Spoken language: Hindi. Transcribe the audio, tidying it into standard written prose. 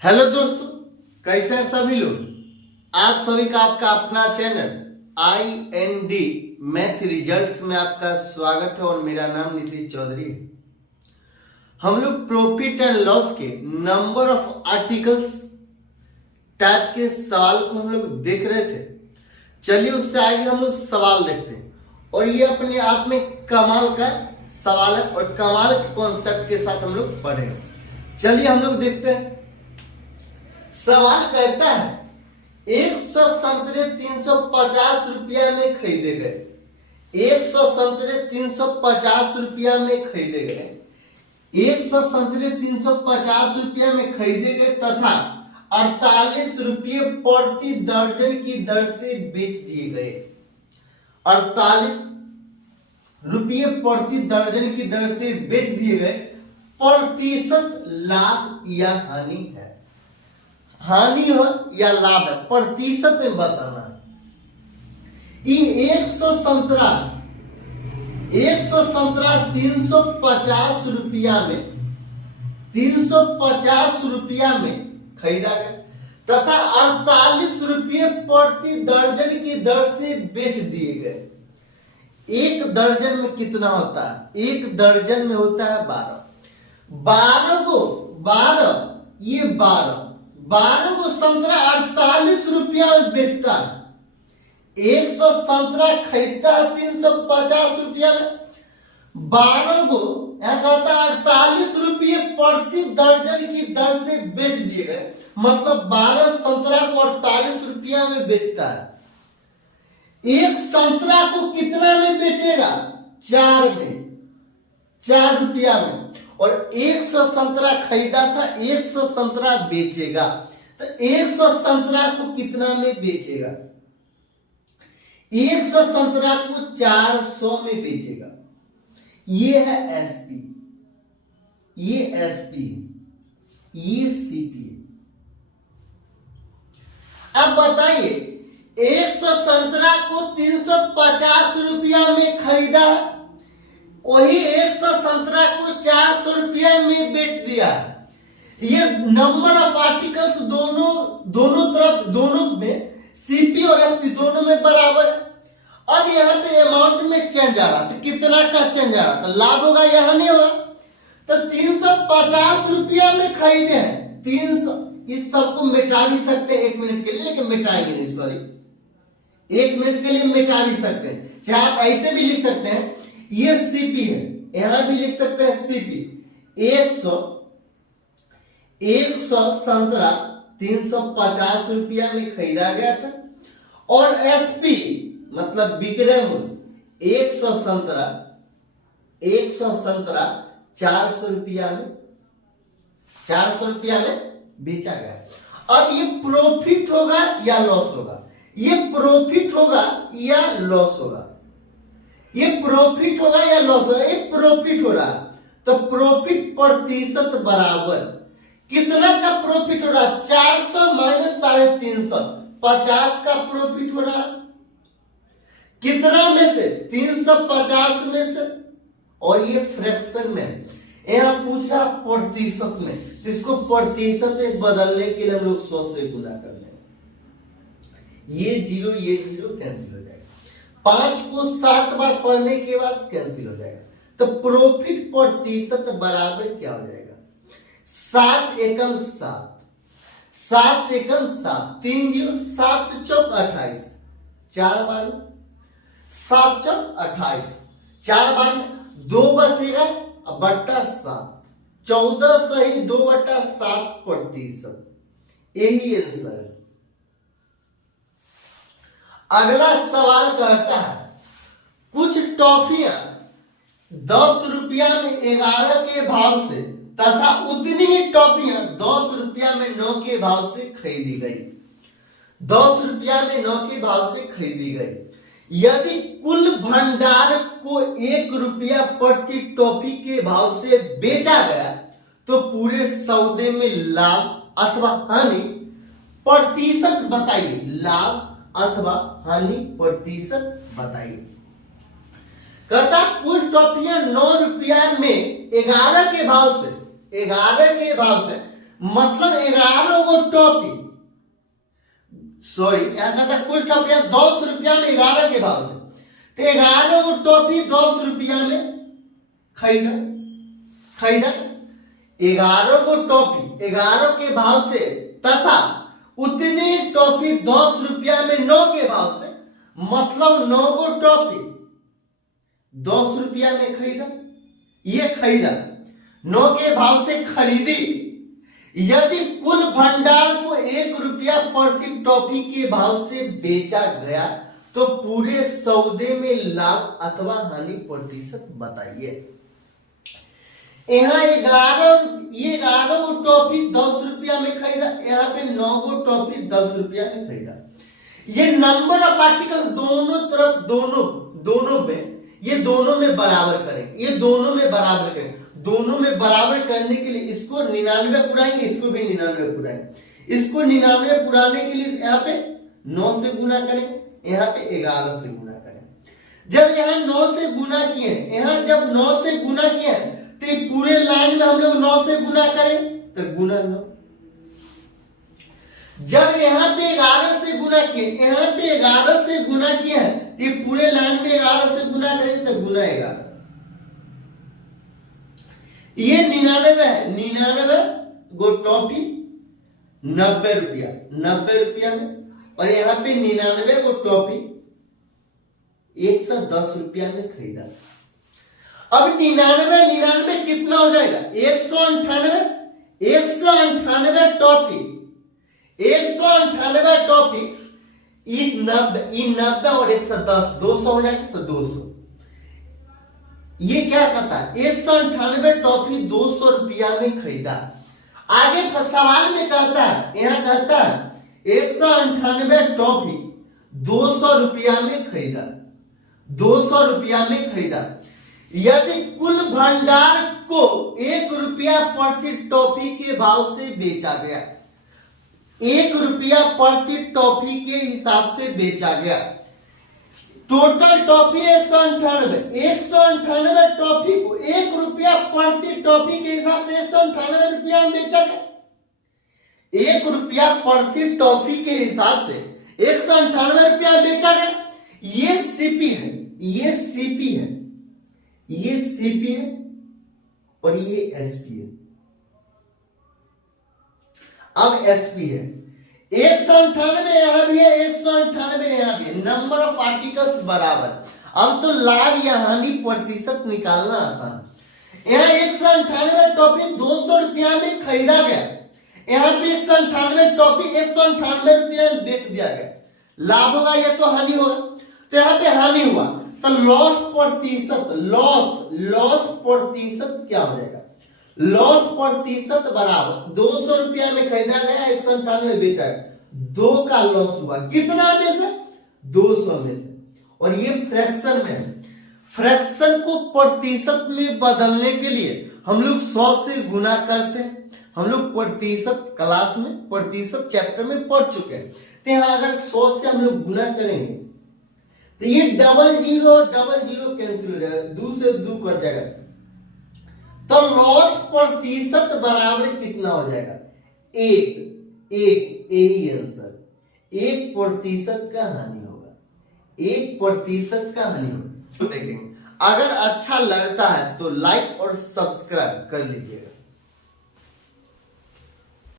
हेलो दोस्तों, कैसे हैं सभी लोग। आप सभी का आपका अपना चैनल IND मैथ रिजल्ट्स में आपका स्वागत है और मेरा नाम नीतीश चौधरी है। हम लोग प्रॉफिट एंड लॉस के नंबर ऑफ आर्टिकल्स टाइप के सवाल को हम लोग देख रहे थे। चलिए उससे आगे हम लोग सवाल देखते हैं और ये अपने आप में कमाल का सवाल है और कमाल के कॉन्सेप्ट के साथ हम लोग पढ़ेंगे। चलिए हम लोग देखते हैं। सवाल कहता है 100 संतरे 350 रुपया में खरीदे गए। 100 संतरे 350 रुपया में खरीदे गए। 100 संतरे 350 रुपया में खरीदे गए तथा 48 रुपये प्रति दर्जन की दर से बेच दिए गए। 48 रुपये प्रति दर्जन की दर से बेच दिए गए। प्रतिशत लाभ या हानि है। हानि हो या लाभ है, प्रतिशत में बताना है। 100 संतरा 350 रुपया में 350 रुपया में खरीदा गया तथा 48 रुपये प्रति दर्जन की दर से बेच दिए गए। एक दर्जन में कितना होता है? एक दर्जन में होता है 12। 12 को 12 को संतरा 48 रुपया में बेचता है। 100 संतरा खरीदता है 350 रुपया में। 12 को यहां कहता है 48 रुपये प्रति दर्जन की दर से बेच दिए गए, मतलब 12 संतरा को 48 रुपया में बेचता है। एक संतरा को कितना में बेचेगा? 4 रुपया में। और 100 संतरा खरीदा था, 100 संतरा बेचेगा तो 100 संतरा को कितना में बेचेगा? 100 संतरा को 400 में बेचेगा। ये है एसपी, ये एसपी, ये सीपी। अब बताइए 100 संतरा को 350 रुपया में खरीदा, वही 100 संतरा को 400 रुपया में बेच दिया। ये नंबर ऑफ आर्टिकल्स दोनों तरफ, दोनों में सीपी और एसपी दोनों में बराबर। अब यहाँ पे अमाउंट में चेंज आ रहा था, कितना का चेंज आ रहा था? लाभ होगा या हानि होगा? तो 350 रुपया में खरीदे हैं 300। इस सबको मिटा भी सकते हैं 1 मिनट के लिए, लेकिन मिटाएंगे नहीं, सॉरी 1 मिनट के लिए मिटा भी सकते हैं। चाहे आप ऐसे भी लिख सकते हैं, ये सीपी है, यहां भी लिख सकते हैं सीपी। 100 संतरा 350 रुपया में खरीदा गया था और एसपी मतलब विक्रय मूल्य 100 संतरा 400 रुपया में बेचा गया। अब ये प्रॉफिट होगा या लॉस होगा? ये प्रॉफिट होगा या लॉस होगा? ये प्रॉफिट होगा या लॉस होगा? ये प्रॉफिट हो रहा, तो प्रॉफिट प्रतिशत बराबर कितना का प्रॉफिट हो रहा? 400 माइनस 350, 50 का प्रॉफिट हो रहा। कितना में से? 350 में से। और ये फ्रैक्शन में, यहां पूछ रहा प्रतिशत में, तो इसको प्रतिशत बदलने के लिए हम लोग 100 से गुना कर लेंगे। ये जीरो कैंसिल हो जाएगा। 5 को 7 बार पढ़ने के बाद कैंसिल हो जाएगा। तो प्रॉफिट प्रतिशत बराबर क्या हो जाएगा? 7 एकम 7, 7 एकम 7, 3 जीरो, 7 चौक 28, 4 बार 7 चौक 28, 4 बार 2 बचेगा बट्टा 7, 14 सही 2/7 प्रतिशत। यही आंसर है। अगला सवाल कहता है कुछ टॉफियां 10 रुपया में 11 के भाव से तथा उतनी ही टॉफियां 10 रुपया में 9 के भाव से खरीदी गई। 10 रुपया में 9 के भाव से खरीदी गई। यदि कुल भंडार को 1 रुपया प्रति टॉफी के भाव से बेचा गया तो पूरे सौदे में लाभ अथवा हानि प्रतिशत बताइए। लाभ अथवा हानि प्रतिशत बताइए। कहता कुछ टॉफियां 9 रुपया में 11 के भाव से मतलब 11 गो टॉफी, सॉरी यहाँ कहता कुछ टॉफियां 10 रुपया में 11 के भाव से, तो 11 गो टॉफी 10 रुपया में खरीदा 11 गो टॉफी 11 के भाव से, तथा उतनी टॉफी 10 रुपया में 9 के भाव से, मतलब 9 गो टॉफी 10 रुपया में खरीदा, ये खरीदा 9 के भाव से खरीदी। यदि कुल भंडार को 1 रुपया प्रति टॉफी के भाव से बेचा गया तो पूरे सौदे में लाभ अथवा हानि प्रतिशत बताइए। यहाँ 11 गो टॉफी 10 रुपया में खरीदा, यहाँ पे 9 गो टॉफी 10 रुपया में खरीदा। ये नंबर ऑफ आर्टिकल्स दोनों तरफ दोनों में ये दोनों में बराबर करें, ये दोनों में बराबर करें। दोनों में बराबर करने के लिए इसको 99 पुराएंगे, इसको भी 99 पुराएंगे। इसको 99 पुराने के लिए यहाँ पे 9 से गुना करें, यहाँ पे 11 से गुना करें। जब यहाँ 9 से गुना किए, यहाँ जब 9 से गुना किए तो पूरे लाइन में हम लोग 9 से गुना करें तो गुना 9। जब यहाँ पे 11 से गुना किए, यहाँ पे 11 से गुना किए हैं तो पूरे लाइन में 11 से गुना करेंगे तो गुना 11। ये 99 है, 99 गो टॉफी 90 रुपया में, और यहाँ पे 99 गो टॉफी 110 रुपया में खरीदा। अब 99 कितना हो जाएगा? 198 टॉफी 198 टॉफी 90 और 110 200 हो जाएगी, तो 200। ये क्या कहता है? 198 टॉफी 200 रुपया में खरीदा। आगे सवाल में कहता है, यहाँ कहता है 198 टॉफी 200 रुपया में खरीदा, 200 रुपया में खरीदा। यदि कुल भंडार को 1 रुपया प्रति टॉफी के भाव से बेचा गया, 1 रुपया प्रति टॉफी के हिसाब से बेचा गया, टोटल टॉफी 198 टॉफी को 1 रुपया प्रति टॉफी के हिसाब से 198 रुपया में बेचा गया। 1 रुपया प्रति टॉफी के हिसाब से 198 रुपया बेचा गया। ये सीपी है, ये सीपी है, ये सीपी है और ये एसपी है। अब एसपी है 198 यहां भी है, 198 यहां भी है, नंबर ऑफ आर्टिकल्स बराबर। अब तो लाभ या हानि प्रतिशत निकालना आसान। यहाँ 198 टॉफी 200 रुपया में खरीदा गया, यहाँ पे 198 टॉफी 198 रुपया में बेच दिया गया। लाभ होगा या तो हानि होगा? तो यहाँ पे हानि हुआ, तो लॉस प्रतिशत, लॉस प्रतिशत क्या हो जाएगा? लॉस प्रतिशत बराबर 200 रुपया में खरीदा गया, 198 बेचा गया, 2 का लॉस हुआ। कितना में से? 200 में से। और ये फ्रैक्शन में है। फ्रैक्शन को प्रतिशत में बदलने के लिए हम लोग 100 से गुना करते हैं। हम लोग प्रतिशत क्लास में, प्रतिशत चैप्टर में पढ़ चुके हैं। तो यहाँ अगर 100 से हम लोग गुना करेंगे तो ये 00 कैंसिल हो जाएगा, 2 से 2 कट जाएगा, तो लॉस प्रतिशत बराबर कितना हो जाएगा? 1। यही आंसर 1% का हानि होगा, 1% का हानि होगा। तो देखेंगे, अगर अच्छा लगता है तो लाइक और सब्सक्राइब कर लीजिएगा।